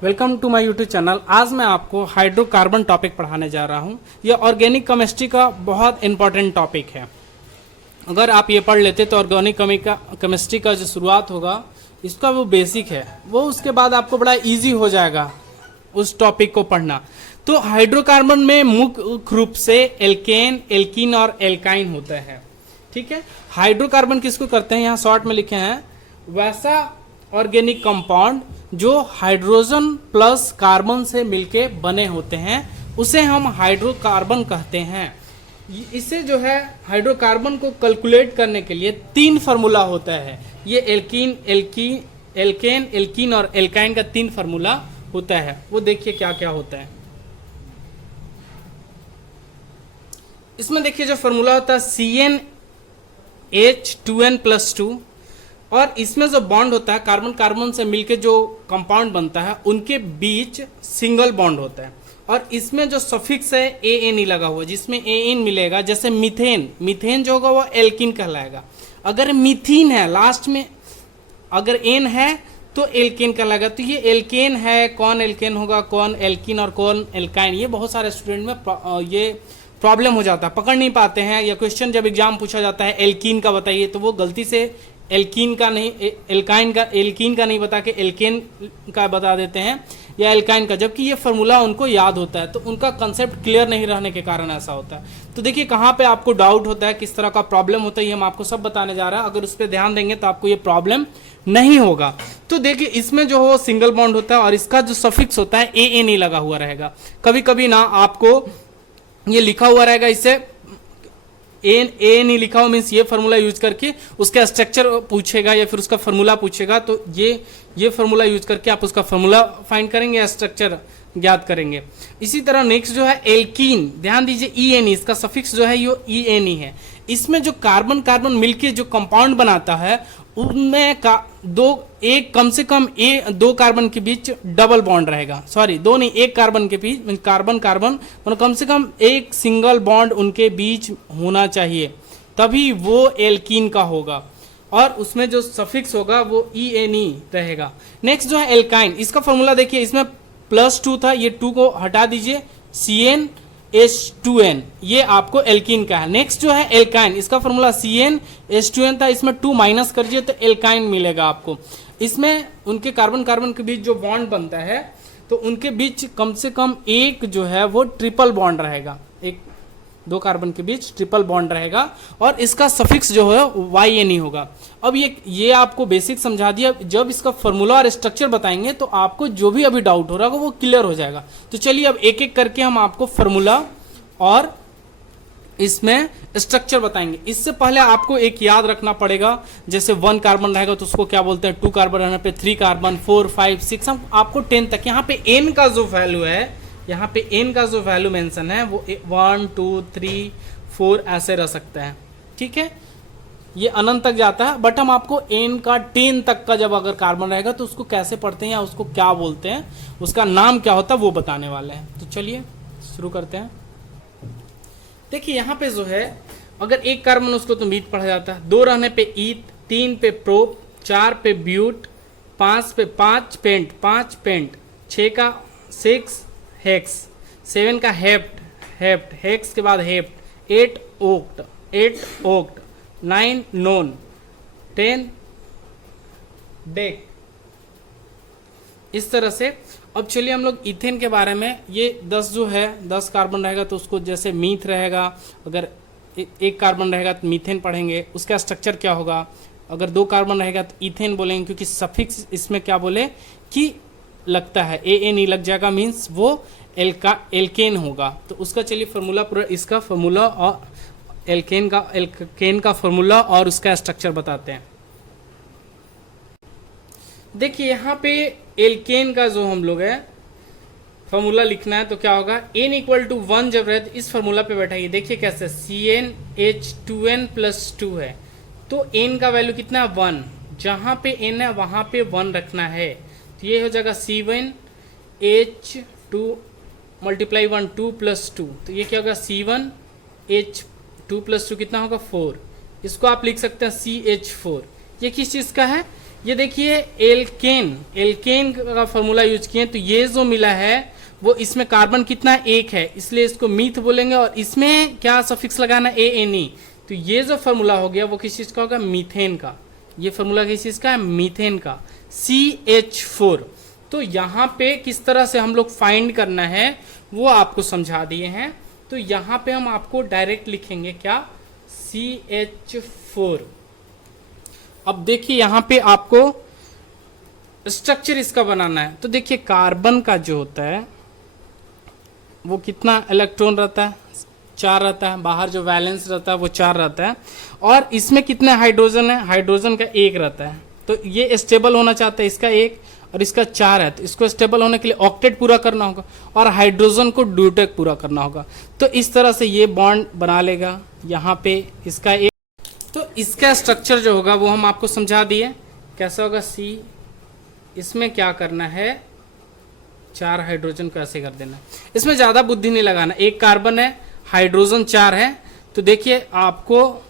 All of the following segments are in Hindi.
Welcome to my YouTube channel. आज मैं आपको हाइड्रोकार्बन टॉपिक पढ़ाने जा रहा हूँ। यह ऑर्गेनिक केमिस्ट्री का बहुत इंपॉर्टेंट टॉपिक है। अगर आप ये पढ़ लेते तो ऑर्गेनिक केमिस्ट्री का जो शुरुआत होगा इसका वो बेसिक है, वो उसके बाद आपको बड़ा इजी हो जाएगा उस टॉपिक को पढ़ना। तो हाइड्रोकार्बन में मुख्य रूप से एल्केन, एल्कीन और एल्काइन होता है। ठीक है, हाइड्रोकार्बन किसको करते हैं, यहाँ शॉर्ट में लिखे हैं वैसा ऑर्गेनिक कंपाउंड जो हाइड्रोजन प्लस कार्बन से मिलके बने होते हैं उसे हम हाइड्रोकार्बन कहते हैं। इसे जो है हाइड्रोकार्बन को कैलकुलेट करने के लिए 3 फार्मूला होता है। ये एल्केन, एल्कीन और एल्काइन का 3 फार्मूला होता है। वो देखिए क्या क्या होता है। इसमें देखिए जो फार्मूला होता है CnH2n+2 और इसमें जो बॉन्ड होता है कार्बन कार्बन से मिलके जो कंपाउंड बनता है उनके बीच सिंगल बॉन्ड होता है। और इसमें जो सफिक्स है ANE लगा हुआ, जिसमें AN मिलेगा, जैसे मीथेन जो होगा वो एल्कीन कहलाएगा। अगर मीथीन है लास्ट में, अगर एन है तो एल्केन कहलाएगा। तो ये एल्केन है, कौन एल्केन होगा, कौन एल्कीन और कौन एल्काइन, ये बहुत सारे स्टूडेंट में ये प्रॉब्लम हो जाता है, पकड़ नहीं पाते हैं। या क्वेश्चन जब एग्जाम पूछा जाता है एल्कीन का बताइए तो वो गलती से एल्कीन का नहीं, एल्कीन का नहीं बता के एल्केन का बता देते हैं या एल्काइन का, जबकि ये फार्मूला उनको याद होता है। तो उनका कंसेप्ट क्लियर नहीं रहने के कारण ऐसा होता है। तो देखिए कहाँ पे आपको डाउट होता है, किस तरह का प्रॉब्लम होता है, ये हम आपको सब बताने जा रहे हैं। अगर उस पर ध्यान देंगे तो आपको ये प्रॉब्लम नहीं होगा। तो देखिए इसमें जो हो सिंगल बॉन्ड होता है और इसका जो सफिक्स होता है ANE लगा हुआ रहेगा। कभी कभी ना आपको ये लिखा हुआ रहेगा, इससे ANE लिखा हुआ मीन्स ये फार्मूला यूज करके उसका स्ट्रक्चर पूछेगा या फिर उसका फार्मूला पूछेगा, तो ये फार्मूला यूज करके आप उसका फार्मूला फाइंड करेंगे या स्ट्रक्चर ज्ञात करेंगे। इसी तरह नेक्स्ट जो है एल्कीन, ध्यान दीजिए ENE, इसका सफिक्स जो है ये ENE है। इसमें जो कार्बन कार्बन मिलके जो कंपाउंड बनाता है उनमें कम से कम 2 कार्बन के बीच डबल बॉन्ड रहेगा। सॉरी, 2 नहीं, 1 कार्बन के बीच, कार्बन कार्बन मतलब कम से कम 1 सिंगल बॉन्ड उनके बीच होना चाहिए, तभी वो एल्कीन का होगा। और उसमें जो सफिक्स होगा वो ENE रहेगा। नेक्स्ट जो है एल्काइन, इसका फॉर्मूला देखिए, इसमें +2 था, ये 2 को हटा दीजिए, CnH2n, ये आपको एल्कीन का है। नेक्स्ट जो है एल्काइन, इसका फॉर्मूला CnH2n था, इसमें 2 माइनस कर दिए तो एल्काइन मिलेगा आपको। इसमें उनके कार्बन कार्बन के बीच जो बॉन्ड बनता है तो उनके बीच कम से कम 1 जो है वो ट्रिपल बॉन्ड रहेगा, 2 कार्बन के बीच ट्रिपल बॉन्ड रहेगा और इसका सफिक्स जो है YNE होगा। अब ये आपको बेसिक समझा दिया। जब इसका फॉर्मूला और स्ट्रक्चर बताएंगे तो आपको जो भी अभी डाउट हो रहा होगा वो क्लियर हो जाएगा। तो चलिए अब एक एक करके हम आपको फॉर्मूला और इसमें स्ट्रक्चर बताएंगे। इससे पहले आपको एक याद रखना पड़ेगा, जैसे 1 कार्बन रहेगा तो उसको क्या बोलते हैं, 2 कार्बन रहने पे 3 कार्बन, 4, 5, 6, हम आपको 10 तक। यहाँ पे N का जो वैल्यू है, यहाँ पे N का जो वैल्यू मेंशन है वो 1, 2, 3, 4 ऐसे रह सकता है। ठीक है, ये अनंत तक जाता है, बट हम आपको N का 10 तक का जब अगर कार्बन रहेगा तो उसको कैसे पढ़ते हैं या उसको क्या बोलते हैं, उसका नाम क्या होता है वो बताने वाले हैं। तो चलिए शुरू करते हैं। देखिए यहाँ पे जो है अगर 1 कार्बन उसको तो मीथ पढ़ा जाता है, 2 रहने पे ईथ, 3 पे प्रोप, 4 पे ब्यूट, 5 पे 5 पेंट, 6 का 6 हेक्स, 7 का हेप्ट, हेक्स के बाद हेप्ट, 8 ओक्ट, 9 नोन, 10 डेक, इस तरह से। अब चलिए हम लोग इथेन के बारे में, ये 10 जो है 10 कार्बन रहेगा तो उसको जैसे मीथ रहेगा, अगर 1 कार्बन रहेगा तो मीथेन पढ़ेंगे। उसका स्ट्रक्चर क्या होगा, अगर 2 कार्बन रहेगा तो इथेन बोलेंगे, क्योंकि सफिक्स इसमें क्या बोले कि लगता है ANE लग जाएगा, मीन्स वो एल्केन होगा। तो उसका चलिए फार्मूला पूरा, इसका फार्मूला और एल्केन का फार्मूला और उसका स्ट्रक्चर बताते हैं। देखिए यहाँ पे एल्केन का जो हम लोग है फार्मूला लिखना है तो क्या होगा, N = 1 जब रहे तो इस फार्मूला पे बैठाइए। देखिए कैसे, CnH2n+2 है तो N का वैल्यू कितना है 1, जहाँ पे N है वहाँ पे 1 रखना है। तो ये हो जाएगा C1H2 × 1 2 + 2, तो ये क्या होगा C1H2 + 2 कितना होगा 4। इसको आप लिख सकते हैं CH4। ये किस चीज़ का है, ये देखिए एल्केन, एल्केन का फॉर्मूला यूज किए, तो ये जो मिला है वो इसमें कार्बन कितना एक है, इसलिए इसको मीथ बोलेंगे, और इसमें क्या सफिक्स लगाना, ANE। तो ये जो फॉर्मूला हो गया वो किस चीज का होगा, मीथेन का। ये फॉर्मूला किस चीज का है, मीथेन का, CH4। तो यहाँ पे किस तरह से हम लोग फाइंड करना है वो आपको समझा दिए हैं। तो यहाँ पे हम आपको डायरेक्ट लिखेंगे क्या, CH4। अब देखिए यहाँ पे आपको स्ट्रक्चर इसका बनाना है। तो देखिए कार्बन का जो होता है वो कितना इलेक्ट्रॉन रहता है, 4 रहता है, बाहर जो वैलेंस रहता है वो 4 रहता है, और इसमें कितने हाइड्रोजन है, हाइड्रोजन का 1 रहता है। तो ये स्टेबल होना चाहता है, इसका 1 और इसका 4 है, तो इसको स्टेबल होने के लिए ऑक्टेट पूरा करना होगा और हाइड्रोजन को ड्यूटेट पूरा करना होगा। तो इस तरह से ये बॉन्ड बना लेगा यहाँ पे इसका एक। तो इसका स्ट्रक्चर जो होगा वो हम आपको समझा दिए कैसा होगा। C इसमें क्या करना है, 4 हाइड्रोजन को ऐसे कर देना, इसमें ज्यादा बुद्धि नहीं लगाना। 1 कार्बन है, हाइड्रोजन 4 है, तो देखिए आपको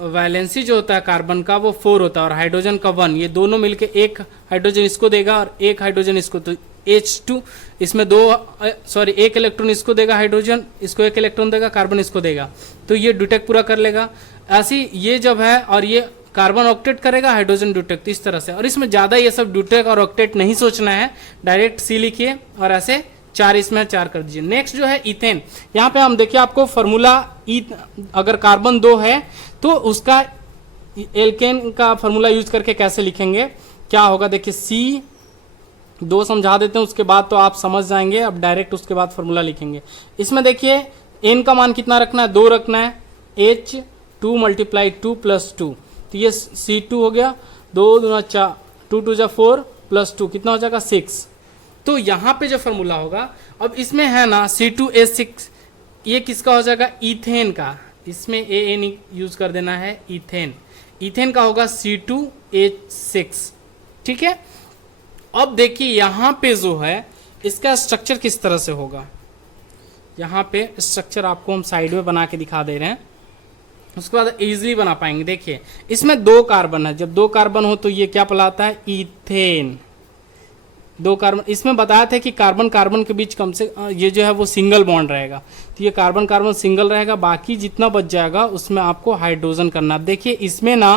वैलेंसी जो होता है कार्बन का वो 4 होता है और हाइड्रोजन का 1, ये दोनों मिलके 1 हाइड्रोजन इसको देगा और 1 हाइड्रोजन इसको, तो H2 इसमें 1 इलेक्ट्रॉन इसको देगा, हाइड्रोजन इसको 1 इलेक्ट्रॉन देगा, कार्बन इसको देगा, तो ये ड्यूटेक्ट पूरा कर लेगा। ऐसी ये जब है और ये कार्बन ऑक्टेट करेगा, हाइड्रोजन ड्यूटेक्ट, इस तरह से। और इसमें ज्यादा ये सब ड्यूटेक्ट और ऑक्टेट नहीं सोचना है, डायरेक्ट C लिखिए और ऐसे 4 इसमें 4 कर दीजिए। नेक्स्ट जो है इथेन, यहाँ पे हम देखिए आपको फॉर्मूला अगर कार्बन 2 है तो उसका एल्केन का फॉर्मूला यूज करके कैसे लिखेंगे, क्या होगा देखिए। C2 समझा देते हैं, उसके बाद तो आप समझ जाएंगे। अब डायरेक्ट उसके बाद फॉर्मूला लिखेंगे। इसमें देखिए N का मान कितना रखना है, 2 रखना है, H2 × 2 + 2, तो ये C2 हो गया, 2 दूना 4, 2 2 जा 4 + 2 कितना हो जाएगा 6। तो यहाँ पे जो फॉर्मूला होगा, अब इसमें है ना C2H6, ये किसका हो जाएगा, इथेन का, इसमें AN यूज कर देना है, इथेन। इथेन का होगा C2H6, ठीक है। अब देखिए यहाँ पे जो है इसका स्ट्रक्चर किस तरह से होगा, यहाँ पे स्ट्रक्चर आपको हम साइड में बना के दिखा दे रहे हैं, उसके बाद इजीली बना पाएंगे। देखिए इसमें 2 कार्बन है, जब 2 कार्बन हो तो ये क्या कहलाता है, इथेन। 2 कार्बन, इसमें बताया था कि कार्बन कार्बन के बीच कम से ये जो है वो सिंगल बॉन्ड रहेगा, तो ये कार्बन कार्बन सिंगल रहेगा, बाकी जितना बच जाएगा उसमें आपको हाइड्रोजन करना। अब देखिए इसमें ना,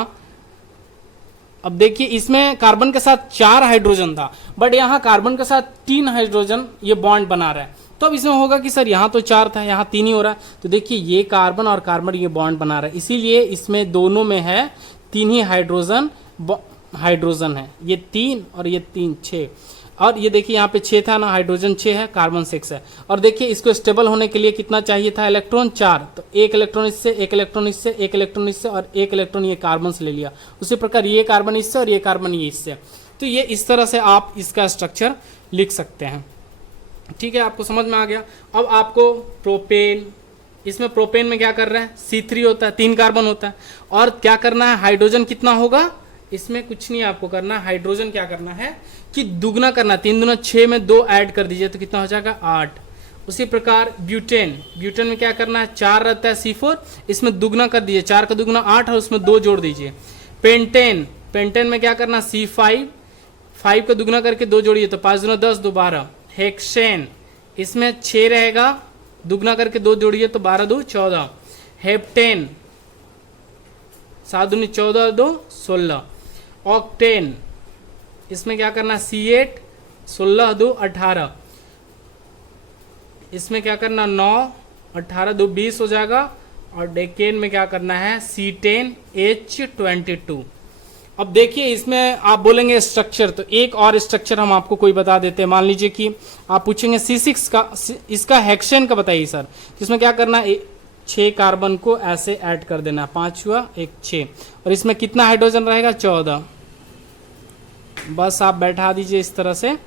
अब देखिए इसमें कार्बन के साथ 4 हाइड्रोजन था, बट यहाँ कार्बन के साथ 3 हाइड्रोजन ये बॉन्ड बना रहा है। तो अब इसमें होगा कि सर यहाँ तो 4 था, यहाँ 3 ही हो रहा है, तो देखिए ये कार्बन और कार्बन ये बॉन्ड बना रहा है, इसीलिए इसमें दोनों में है 3 ही हाइड्रोजन है, ये 3 और ये 3 6, और ये देखिए यहाँ पे 6 था ना, हाइड्रोजन 6 है, कार्बन 6 है। और देखिए इसको स्टेबल होने के लिए कितना चाहिए था, इलेक्ट्रॉन 4, तो 1 इलेक्ट्रॉन इससे, 1 इलेक्ट्रॉन इससे, 1 इलेक्ट्रॉन इससे और 1 इलेक्ट्रॉन ये कार्बन से ले लिया। उसी प्रकार ये कार्बन इससे और ये कार्बन ये इससे। तो ये इस तरह से आप इसका स्ट्रक्चर लिख सकते हैं, ठीक है, आपको समझ में आ गया। अब आपको प्रोपेन, इसमें प्रोपेन में क्या कर रहे हैं, C3 होता है, 3 कार्बन होता है, और क्या करना है, हाइड्रोजन कितना होगा, इसमें कुछ नहीं आपको करना, हाइड्रोजन क्या करना है कि दुगना करना, 3 दूना 6 में 2 ऐड कर दीजिए तो कितना हो जाएगा 8। उसी प्रकार ब्यूटेन, ब्यूटेन में क्या करना है, 4 रहता है C4, इसमें दुगना कर दीजिए, 4 का दुगना 8 और उसमें 2 जोड़ दीजिए। पेंटेन, पेंटेन में क्या करना, C5, 5 का दुगना करके 2 जोड़िए तो 5 दूना 10, 2 12। हेक्सेन, इसमें 6 रहेगा, दुगना करके 2 जोड़िए तो 12 2 14। हेप्टेन, 7 दूनी 14 2 16। ऑक्टेन, इसमें क्या करना, C8, 16 2 18, इसमें क्या करना 9, 18 2 20 हो जाएगा। और डेकेन में क्या करना है, C10 H22। अब देखिए इसमें आप बोलेंगे स्ट्रक्चर, तो एक और स्ट्रक्चर हम आपको कोई बता देते हैं। मान लीजिए कि आप पूछेंगे C6 का, इसका हेक्सेन का बताइए सर, इसमें क्या करना है, 6 कार्बन को ऐसे ऐड कर देना, 5 हुआ 1 6, और इसमें कितना हाइड्रोजन रहेगा 14। बस आप बैठा दीजिए इस तरह से।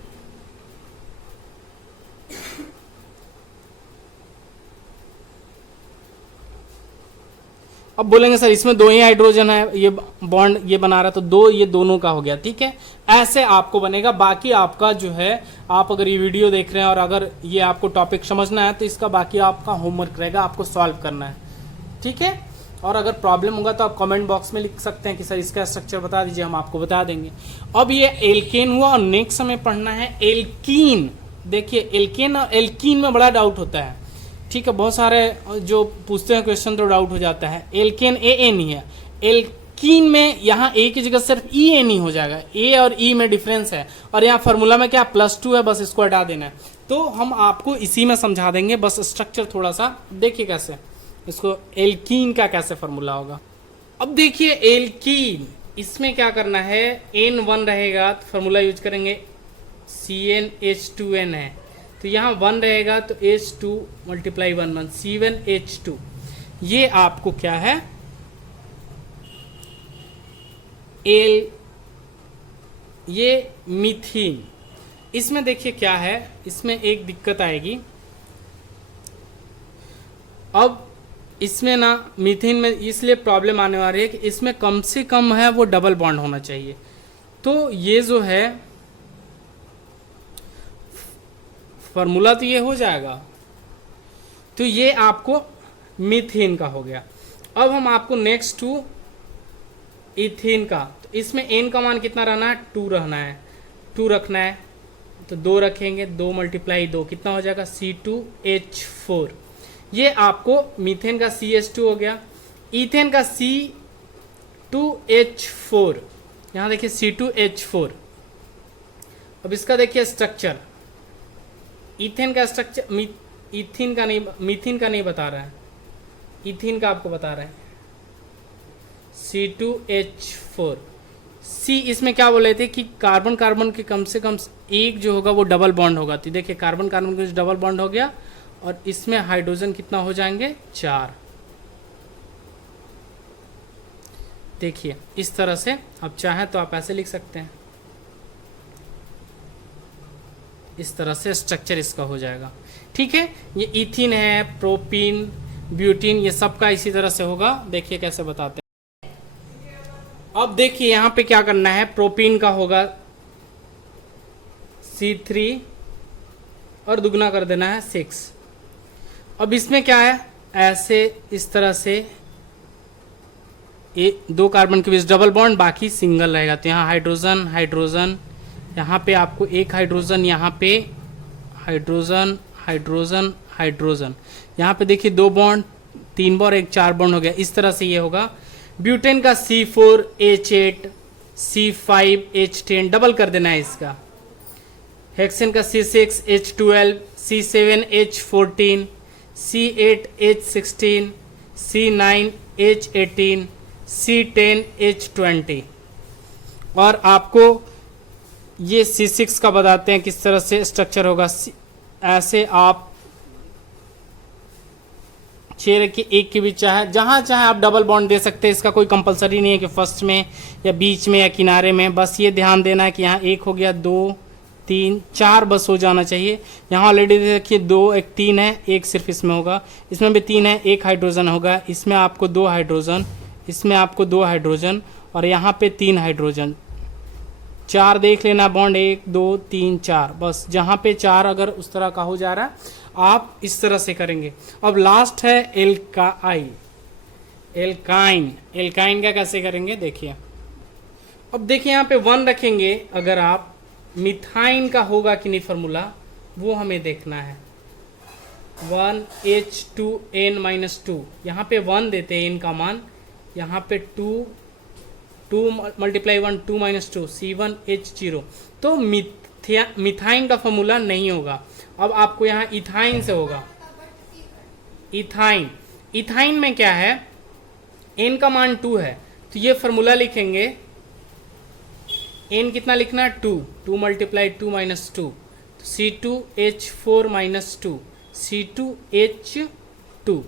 अब बोलेंगे सर इसमें 2 ही हाइड्रोजन है, ये बॉन्ड ये बना रहा है, तो 2 ये दोनों का हो गया, ठीक है। ऐसे आपको बनेगा। बाकी आपका जो है, आप अगर ये वीडियो देख रहे हैं और अगर ये आपको टॉपिक समझना है तो इसका बाकी आपका होमवर्क रहेगा, आपको सॉल्व करना है, ठीक है। और अगर प्रॉब्लम होगा तो आप कमेंट बॉक्स में लिख सकते हैं कि सर इसका स्ट्रक्चर बता दीजिए, हम आपको बता देंगे। अब ये एल्केन हुआ और नेक्स्ट हमें पढ़ना है एल्कीन। देखिए एल्केन और एल्कीन में बड़ा डाउट होता है, ठीक है, बहुत सारे जो पूछते हैं क्वेश्चन तो डाउट हो जाता है। एल्केन ए एन ही है, एल्कीन में यहाँ ए की जगह सिर्फ ई एन ही हो जाएगा, ए और ई में डिफरेंस है, और यहाँ फार्मूला में क्या +2 है, बस इसको हटा देना है। तो हम आपको इसी में समझा देंगे, बस स्ट्रक्चर थोड़ा सा देखिए कैसे इसको, एल्कीन का कैसे फार्मूला होगा। अब देखिए एल्कीन, इसमें क्या करना है, N1 रहेगा तो फार्मूला यूज करेंगे, CnH2n है तो यहाँ 1 रहेगा तो H2 × 1 C1H2। ये आपको क्या है, ये मीथेन। इसमें देखिए क्या है, इसमें एक दिक्कत आएगी। अब इसमें ना मीथेन में इसलिए प्रॉब्लम आने वाली है कि इसमें कम से कम है वो डबल बॉन्ड होना चाहिए। तो ये जो है फार्मूला तो ये हो जाएगा, तो ये आपको मीथेन का हो गया। अब हम आपको नेक्स्ट टू इथेन का, तो इसमें n का मान कितना रहना है, 2 रहना है, 2 रखना है तो 2 रखेंगे, 2 × 2 कितना हो जाएगा, C2H4। ये आपको मीथेन का CH2 हो गया। इथेन का C2H4, यहाँ देखिए C2H4। अब इसका देखिए स्ट्रक्चर, इथेन का स्ट्रक्चर इथेन का नहीं, मीथेन का नहीं बता रहा है, इथेन का आपको बता रहा है, C2H4। C इसमें क्या बोले थे कि कार्बन कार्बन के कम से कम एक जो होगा वो डबल बॉन्ड होगा। तो देखिए कार्बन कार्बन का डबल बॉन्ड हो गया और इसमें हाइड्रोजन कितना हो जाएंगे, 4। देखिए इस तरह से, आप चाहें तो आप ऐसे लिख सकते हैं, इस तरह से स्ट्रक्चर इसका हो जाएगा। ठीक है, ये इथीन है, प्रोपीन, ब्यूटीन, ये सब का इसी तरह से होगा। देखिए कैसे बताते हैं। अब देखिए यहाँ पे क्या करना है, प्रोपीन का होगा C3 और दुगना कर देना है 6। अब इसमें क्या है, ऐसे इस तरह से दो कार्बन के बीच डबल बॉन्ड, बाकी सिंगल रहेगा। तो यहाँ हाइड्रोजन हाइड्रोजन, यहाँ पे आपको एक हाइड्रोजन, यहाँ पे हाइड्रोजन हाइड्रोजन हाइड्रोजन, यहाँ पे देखिए 2 बॉन्ड, 3 बॉन्ड, एक 4 बॉन्ड हो गया। इस तरह से ये होगा। ब्यूटेन का C4H8, C5H10 डबल कर देना है इसका। हेक्सेन का C6H12, C7H14, C8H16, C9H18, C10H20। और आपको ये C6 का बताते हैं किस तरह से स्ट्रक्चर होगा। ऐसे आप 6 के एक के बीच चाहे जहाँ चाहे आप डबल बॉन्ड दे सकते हैं। इसका कोई कंपलसरी नहीं है कि फर्स्ट में या बीच में या किनारे में, बस ये ध्यान देना है कि यहाँ 1 हो गया, 2 3 4 बस हो जाना चाहिए। यहाँ ऑलरेडी देखिए 2, एक 3 है, एक सिर्फ इसमें होगा, इसमें भी 3 है, एक हाइड्रोजन होगा, इसमें आपको 2 हाइड्रोजन, इसमें आपको 2 हाइड्रोजन, और यहाँ पे 3 हाइड्रोजन। 4 देख लेना बॉन्ड, 1 2 3 4, बस जहाँ पे 4 अगर उस तरह का हो जा रहा है आप इस तरह से करेंगे। अब लास्ट है एल्काइन। एल्काइन का कैसे करेंगे देखिए। अब देखिए यहाँ पे 1 रखेंगे, अगर आप मिथाइन का होगा कि नहीं फार्मूला वो हमें देखना है। 1H2n-2, यहाँ पे 1 देते हैं n का मान, यहाँ पे 2 × 1 2 - 2 C1H0। तो मिथाइन का फार्मूला नहीं होगा। अब आपको यहाँ इथाइन से होगा। इथाइन में क्या है, n का मान 2 है, तो ये फार्मूला लिखेंगे। n कितना लिखना है, 2 × 2 - 2 C2H4 - 2 C2H2।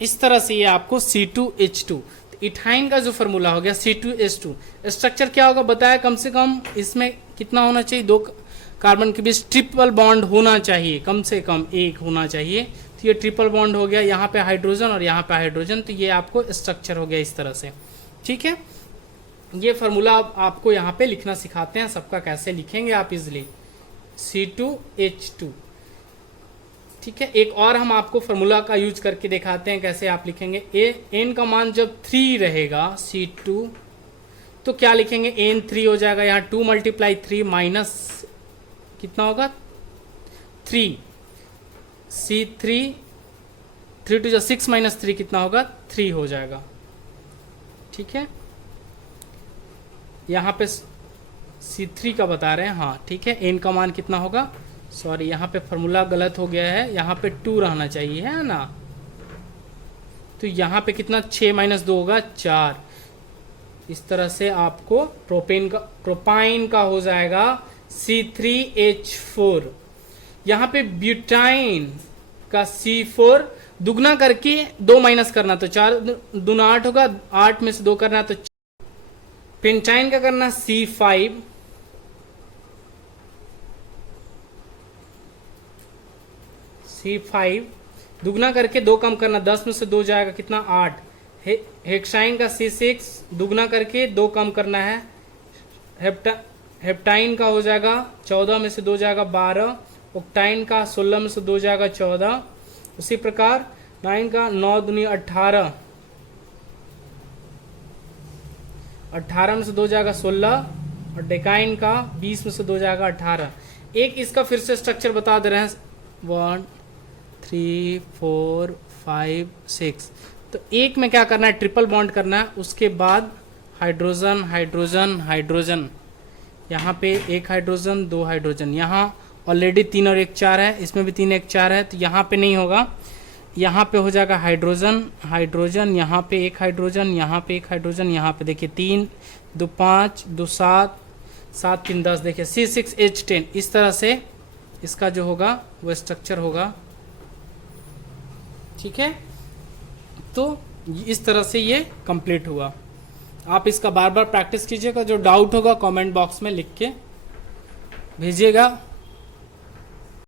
इस तरह से ये आपको C2H2, इथाइन का जो फार्मूला हो गया C2H2। स्ट्रक्चर क्या होगा बताया, कम से कम इसमें कितना होना चाहिए, 2 कार्बन के बीच ट्रिपल बॉन्ड होना चाहिए, कम से कम 1 होना चाहिए। तो ये ट्रिपल बॉन्ड हो गया, यहाँ पे हाइड्रोजन और यहाँ पे हाइड्रोजन, तो ये आपको स्ट्रक्चर हो गया इस तरह से। ठीक है, ये फार्मूला आपको यहाँ पे लिखना सिखाते हैं, सबका कैसे लिखेंगे आप इजिली। C2H2 ठीक है, एक और हम आपको फॉर्मूला का यूज करके दिखाते हैं कैसे आप लिखेंगे। एन का मान जब 3 रहेगा C2, तो क्या लिखेंगे, एन 3 हो जाएगा, यहाँ 2 × 3 माइनस कितना होगा 3, C3 3 × 6 - 3 कितना होगा 3 हो जाएगा। ठीक है, यहाँ पे C3 का बता रहे हैं, हाँ ठीक है। एन का मान कितना होगा, सॉरी यहाँ पे फॉर्मूला गलत हो गया है, यहाँ पे 2 रहना चाहिए है ना। तो यहाँ पे कितना 6 - 2 होगा 4। इस तरह से आपको प्रोपाइन का हो जाएगा C3H4। यहाँ पे ब्यूटाइन का C4 दुगना करके 2 माइनस करना, तो 4 दूना 8 होगा, 8 में से 2 करना तो पेंटाइन का करना C5, दुगना करके 2 कम करना, 10 में से 2 जाएगा कितना 8। हेक्साइन का C6 दुगना करके 2 कम करना है। हेप्टाइन का हो जाएगा 14 में से 2 जाएगा 12। ऑक्टाइन का 16 में से 2 जाएगा 14। उसी प्रकार 9 का 9 दूनी 18, 18 में से 2 जाएगा 16। और डेकाइन का 20 में से 2 जाएगा 18। एक इसका फिर से स्ट्रक्चर बता दे रहे हैं, 1 3 4 5 6। तो एक में क्या करना है, ट्रिपल बॉन्ड करना है, उसके बाद हाइड्रोजन हाइड्रोजन हाइड्रोजन, यहाँ पे 1 हाइड्रोजन 2 हाइड्रोजन, यहाँ ऑलरेडी 3 और 1 4 है, इसमें भी 3 1 4 है, तो यहाँ पे नहीं होगा, यहाँ पे हो जाएगा हाइड्रोजन हाइड्रोजन, यहाँ पे 1 हाइड्रोजन, यहाँ पे 1 हाइड्रोजन, यहाँ पे देखिए 3 2 5 2 7 7 3 10, देखिए C6H10। इस तरह से इसका जो होगा वो स्ट्रक्चर होगा। ठीक है, तो इस तरह से ये कंप्लीट हुआ। आप इसका बार बार प्रैक्टिस कीजिएगा, जो डाउट होगा कमेंट बॉक्स में लिख के भेजिएगा।